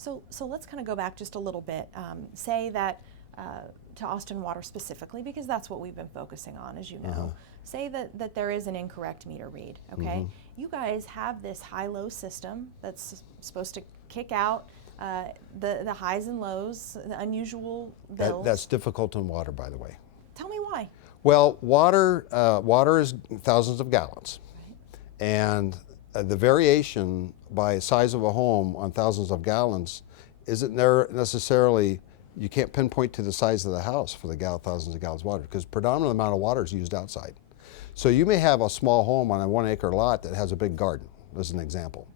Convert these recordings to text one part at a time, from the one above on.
So let's kind of go back just a little bit. Say that to Austin Water specifically, because that's what we've been focusing on, as you know. Say that there is an incorrect meter read, okay? You guys have this high-low system that's supposed to kick out the highs and lows, the unusual bills. That's difficult in water, by the way. Tell me why. Well, water is thousands of gallons. Right. And the variation by size of a home on thousands of gallons isn't necessarily, you can't pinpoint to the size of the house for the thousands of gallons of water, because predominant amount of water is used outside. So you may have a small home on a 1 acre lot that has a big garden, as an example.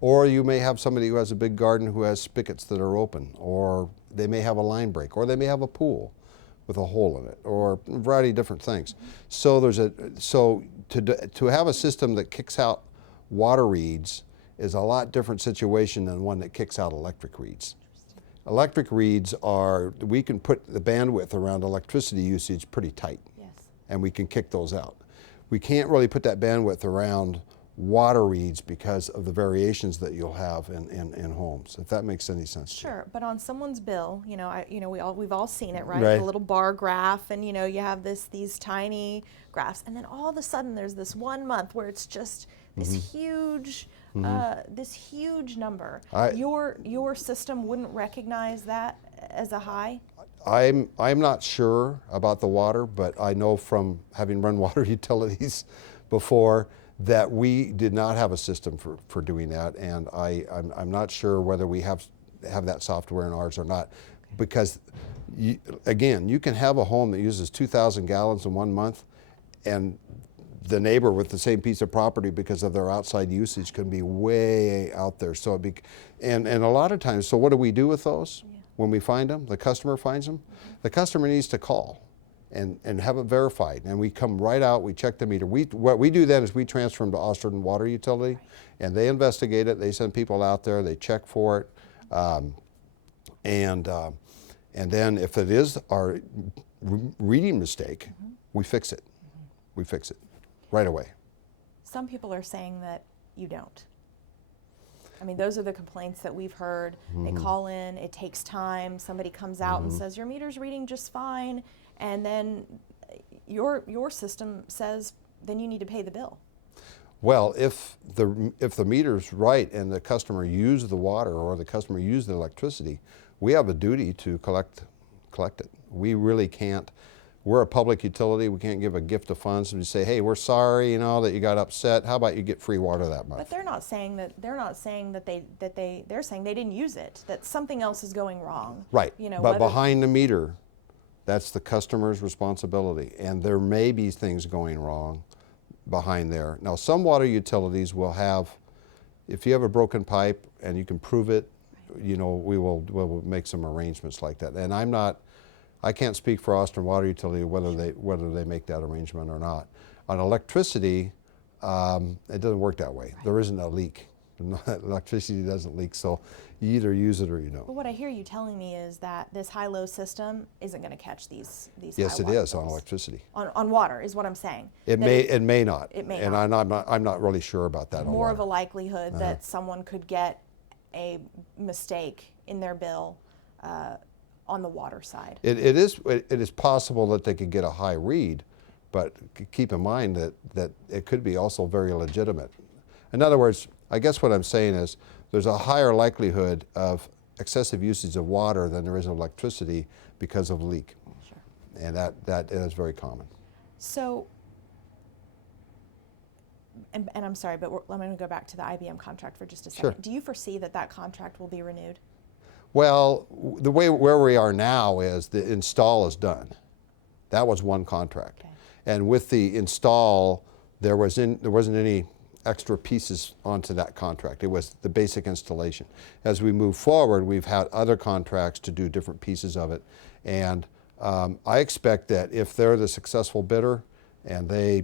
Or you may have somebody who has a big garden who has spigots that are open, or they may have a line break, or they may have a pool with a hole in it, or a variety of different things. So to have a system that kicks out water reads is a lot different situation than one that kicks out electric reads. Electric reads are, we can put the bandwidth around electricity usage pretty tight. Yes. And we can kick those out. We can't really put that bandwidth around water reads because of the variations that you'll have in homes, if that makes any sense. Sure, but on someone's bill, we've all seen it, right? Right. The little bar graph, and you have these tiny graphs, and then all of a sudden there's this 1 month where it's just this huge number. Your system wouldn't recognize that as a high? I'm not sure about the water, but I know from having run water utilities before that we did not have a system for doing that, and I'm not sure whether we have that software in ours or not, because again, you can have a home that uses 2,000 gallons in 1 month, and the neighbor with the same piece of property, because of their outside usage, can be way out there. So and a lot of times, so what do we do with those? When we find them, the customer finds them, the customer needs to call and have it verified. And we come right out, we check the meter. What we do then is we transfer them to Austin Water Utility, and they investigate it. They send people out there, they check for it. And then if it is our reading mistake, we fix it. We fix it right away. Some people are saying that you don't. I mean, those are the complaints that we've heard. They call in, it takes time, somebody comes out and says, your meter's reading just fine, and then your system says, then you need to pay the bill. Well, if the meter's right and the customer used the water or the customer used the electricity, we have a duty to collect it. We really can't. We're a public utility. We can't give a gift of funds and say, hey, we're sorry, that you got upset. How about you get free water that month? But they're not saying that. They're saying they didn't use it. That something else is going wrong. Right. But behind the meter, that's the customer's responsibility, and there may be things going wrong behind there. Now, some water utilities will have, if you have a broken pipe and you can prove it, we'll make some arrangements like that. And I can't speak for Austin Water Utility whether they make that arrangement or not. On electricity, it doesn't work that way. There isn't a leak. Electricity doesn't leak, so you either use it or you don't. But what I hear you telling me is that this high-low system isn't going to catch these Yes, high it water is bills. On electricity. On water is what I'm saying. It may not. It may and not. I'm not really sure about that. More of a likelihood that someone could get a mistake in their bill on the water side. It is possible that they could get a high read, but keep in mind that it could be also very legitimate. In other words, I guess what I'm saying is there's a higher likelihood of excessive usage of water than there is of electricity because of leak. Sure. And that is very common. So, and I'm sorry, but I'm going to go back to the IBM contract for just a second. Sure. Do you foresee that contract will be renewed? Well, the way where we are now is the install is done. That was one contract. Okay. And with the install, there wasn't any extra pieces onto that contract. It was the basic installation. As we move forward, we've had other contracts to do different pieces of it. And I expect that if they're the successful bidder and they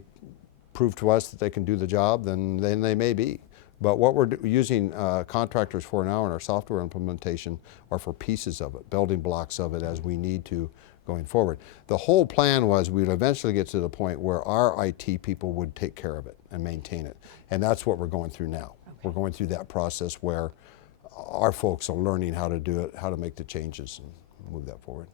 prove to us that they can do the job, then they may be. But what we're using contractors for now in our software implementation are for pieces of it, building blocks of it as we need to going forward. The whole plan was we'd eventually get to the point where our IT people would take care of it and maintain it. And that's what we're going through now. Okay. We're going through that process where our folks are learning how to do it, how to make the changes and move that forward.